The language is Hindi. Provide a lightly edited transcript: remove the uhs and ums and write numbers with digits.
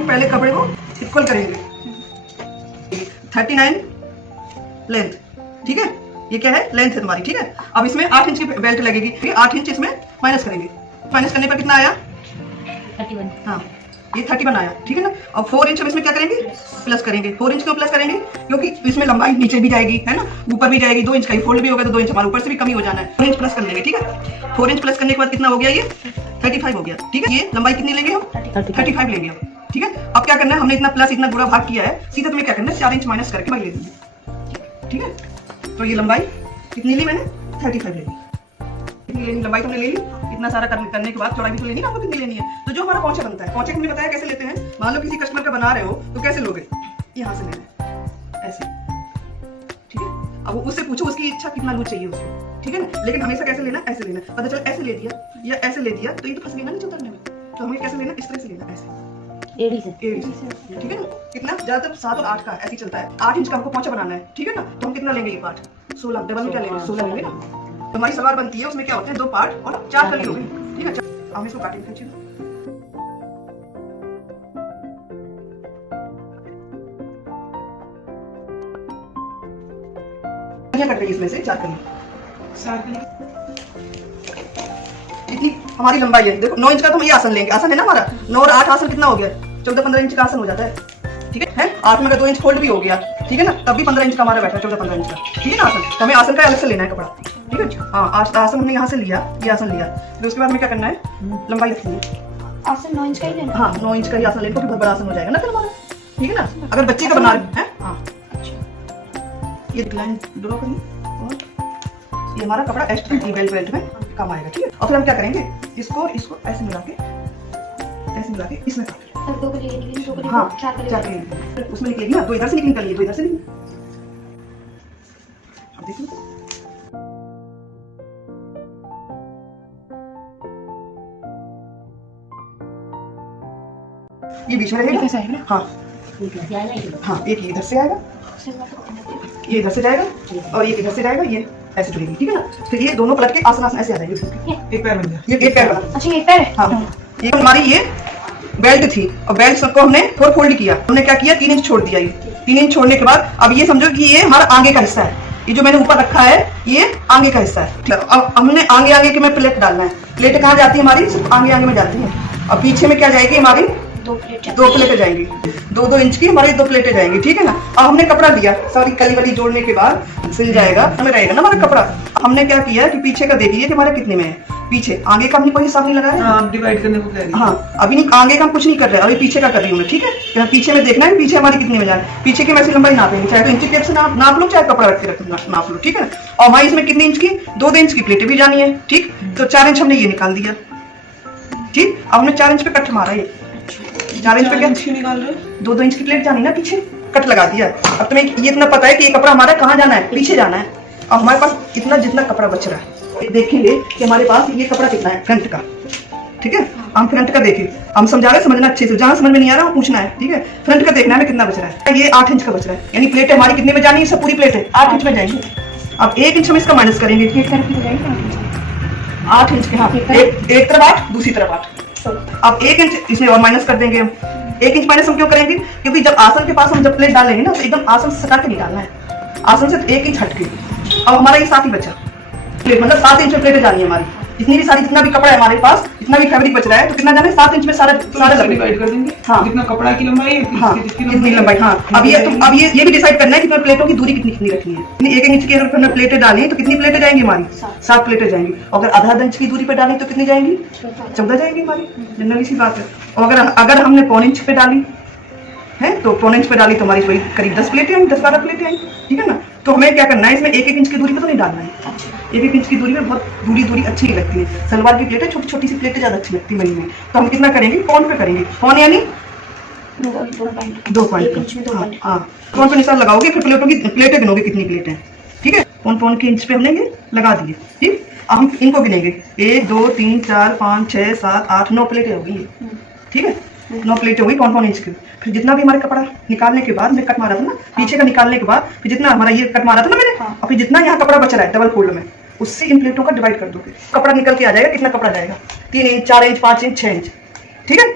हम पहले कपड़े को इक्वल करेंगे। 39 लेंथ, ठीक है, ये क्या है, लेंथ है तुम्हारी, ठीक है। अब इसमें 8 इंच की बेल्ट लगेगी, 8 इंच इसमें माइनस करेंगे। माइनस करने पर कितना आया, 31। हाँ ये 31 आया, ठीक है ना। अब 4 इंच हम इसमें क्या करेंगे, प्लस करेंगे। 4 इंच क्यों प्लस करेंगे, क्योंकि इसमें लंबाई नीचे भी जाएगी, है ना, ऊपर भी जाएगी। 2 इंच का ही फोल्ड भी होगा तो 2 इंच हमारा ऊपर से भी कमी हो जाना है। 4 इंच प्लस कर लेंगे, ठीक है। 4 इंच प्लस करने के बाद कितना हो गया, ये 35 हो गया, ठीक है। ये लंबाई कितनी लेंगे हम, 35 लेंगे हम, ठीक है। अब क्या करना है, हमने इतना प्लस इतना बुरा भाग किया है, सीधा तुम्हें क्या करना है, 4 इंच माइनस करके लंबाई ले लेंगे, ठीक है। तो ये लंबाई कितनी ली मैंने, 35 ले ली। कितनी लेनी लंबाई तुमने ले ली, इतना सारा करने के बाद चौड़ाई भी तो लेनी है, आपको कितनी लेनी है। तो जो हमारा पौंचा बनता है, पौंचे हमने बताया कैसे लेते हैं। मान लो किसी कस्टमर का बना रहे हो तो कैसे लोगे, यहाँ से लेना है ऐसे, ठीक है। अब उससे पूछो उसकी इच्छा कितना लूज चाहिए उसको, ठीक है ना। लेकिन हमेशा कैसे लेना, ऐसे लेना। पता चला ऐसे ले दिया या ऐसे ले दिया तो ये तो फंस लेना नहीं उतरने में। तो हमें कैसे लेना, इस तरह से लेना, ऐसे एड़ी से, ठीक है ना। कितना ज्यादातर 7 और 8 का ऐसे चलता है। 8 इंच का हमको पौंचा बनाना है, ठीक है ना। तो हम कितना लेंगे, ये पार्ट 16, डबल में क्या लेंगे, 16 लेंगे ना। तो हमारी सलवार बनती है, उसमें क्या होते हैं, 2 पार्ट और 4 कली हो गई, ठीक है। हम इसको काटेंगे, खींचिए कट गई इसमें से 4 कली। इतनी हमारी लंबाई है, देखो 9 इंच का तो हम ये आसन लेंगे, आसन है ना हमारा। 9 और 8 आसन कितना हो गया, 14-15 इंच का आसन हो जाता है, ठीक है। 8 में 2 इंच फोल्ड भी हो गया, ठीक है ना, तब भी 15 इंच का हमारा बैठा, 14-15 इंच का, ठीक है ना आसन। तो हमें आसन का अलग से लेना है कपड़ा, ठीक है। हाँ आसन हमने यहाँ से लिया, ये आसन लिया, फिर उसके बाद हमें क्या करना है, लंबाई रखनी है। आसन 9 इंच का ही लेना, हाँ 9 इंच का ही आसन लेंगे, क्योंकि बहुत बड़ा आसन हो जाएगा ना फिर हमारा, ठीक है ना। अगर बच्चे का बना रहे हैं, हाँ ये लाइन ड्रॉ करिए और ये हमारा कपड़ा एक्स्ट्रा बेल्ट में काम आएगा, ठीक है। और फिर हम क्या करेंगे, इसको ऐसे मिला के इसमें काट, 2 कली लेंगे, 2 कली, हाँ 4 कली उसमें निकलेगी ना, 2 इधर से निकलेगी, 2 इधर से निकलेगी। अब देखिए ये बीच में रहेगा, हाँ हाँ एक इधर से आएगा, ये इधर से जाएगा और ये इधर से जाएगा, ये ऐसे जुड़ेगी, ठीक है ना। फिर ये दोनों पलट के आसन आसन ऐसे आ जाएंगे, एक पैर बन गया, ये एक पैर बना। अच्छा एक पैर, हाँ ये हमारी ये बेल्ट थी और बेल्ट सबको हमने 4 फोल्ड किया। हमने क्या किया, 3 इंच छोड़ दिया। ये 3 इंच छोड़ने के बाद अब ये समझो कि ये हमारा आगे का हिस्सा है, ये जो मैंने ऊपर रखा है ये आगे का हिस्सा है। अब हमने आगे के में प्लेट डालना है। प्लेट कहाँ जाती है हमारी, सिर्फ आगे में जाती है। अब पीछे में क्या जाएगी हमारी, 2 प्लेटें जाएंगी, 2-2 इंच की हमारी 2 प्लेटें जाएंगी, ठीक है ना। अब हमने कपड़ा लिया, सारी कली वली जोड़ने के बाद सिल जाएगा, हमें रहेगा ना हमारा कपड़ा। हमने क्या किया कि पीछे का देख लीजिए कि हमारे कितने में है। पीछे आगे का हमने कोई हिसाब नहीं लगाया, हाँ डिवाइड करने को कह रही है। हाँ अभी नहीं, आगे का हम कुछ नहीं कर रहे हैं, अभी पीछे का कर रही हूँ मैं, ठीक है। पीछे में देखना है पीछे हमारी कितने में जाए। पीछे की वैसे लंबाई नापेंगे, चाहे तो इंची टेप से नाप लो, चाहे कपड़ा रख के नाप लो, ठीक है। और हमारी इसमें कितनी इंच की, 2 इंच की प्लेटें भी जानी है, ठीक। तो 4 इंच हमने ये निकाल दिया, ठीक। अब हमने 4 इंच पे कट मारा, ये 4 इंच पे क्या निकाल रहे, 2-2 इंच की प्लेट जानी ना, पीछे कट लगा दिया। अब तुम्हें ये इतना पता है कि ये कपड़ा हमारा कहाँ जाना है, पीछे जाना है। अब हमारे पास इतना जितना कपड़ा बच रहा है, देखेंगे कि हमारे पास ये कपड़ा कितना है फ्रंट का, ठीक है। हम फ्रंट का देखें, हम समझा रहे, समझना अच्छे से, जहां समझ में नहीं आ रहा पूछना है, ठीक है। फ्रंट का देखना है कितना बच रहा है। ये 8 इंच का बच रहा है, यानी प्लेट हमारी कितने में जानी है, सब पूरी प्लेट है 8 इंच में जाएंगे। अब 1 इंच हम इसका माइनस करेंगे, 8 इंच के, हाँ एक तरफ 8 दूसरी तरफ 8। अब 1 इंच इसमें और माइनस कर देंगे हम। 1 इंच माइनस हम क्यों करेंगे, क्योंकि जब आसन के पास हम जब प्लेट डालेंगे ना तो एकदम आसन से सटा के निकालना है, आसन से 1 इंच हट के। अब हमारा ये 7 ही बचा प्लेट, मतलब 7 इंच में प्लेटें जानी है हमारी। इतनी भी सारी, जितना भी कपड़ा है हमारे पास, इतना भी फैब्रिक बच रहा है, तो कितना जाना है, 7 इंच में सारा डिवाइड कर देंगे। हाँ जितना कपड़ा की लंबाई है, हाँ कितनी लंबाई, हाँ। अब ये भी डिसाइड करना है कि तुम्हें प्लेटों की दूरी कितनी रखनी है। 1 इंच की अगर हमने प्लेटें डाली तो कितनी प्लेटें जाएंगी हमारी, 7 प्लेटें जाएंगी। अगर आधा इंच की दूरी पे डाली तो कितनी जाएंगी, 14 जाएंगी हमारी, जनरली सी बात है। और अगर हमने 1.25 इंच पे डाली है, तो 1.25 इंच पे डाली तो हमारी वही करीब 10 प्लेटें आएंगी, 10-12 प्लेटें आएंगी, ठीक है ना। तो हमें क्या करना है, इसमें 1-1 इंच की दूरी पे तो नहीं डालना है। 1-1 इंच की दूरी में बहुत दूरी अच्छी नहीं लगती है। सलवार की प्लेटें छोटी सी प्लेटें ज्यादा अच्छी लगती है बनी में। तो हम कितना करेंगे, पौन पे करेंगे, पौन यानी 2 पॉइंट, हाँ पौन पे निशान लगाओगे, फिर प्लेटें गिनोगे कितनी प्लेटें, ठीक है। पौन के इंच पे हमने ये लगा दिए, ठीक। अब हम इनको गिनेंगे, 1 2 3 4 5 6 7 8 9 प्लेटें होगी ये, ठीक है। 9 प्लेटें होगी पौन इंच की। फिर जितना भी हमारे कपड़ा निकालने के बाद, मैं कट मारा था ना पीछे का, निकालने के बाद फिर जितना हमारा ये कट मारा था ना मैंने, और फिर जितना यहाँ कपड़ा बच रहा है डबल फोल्ड में, उससे इन प्लेटों का डिवाइड कर दोगे, कपड़ा निकल के आ जाएगा, कितना कपड़ा जाएगा, 3 इंच 4 इंच 5 इंच 6 इंच, ठीक है।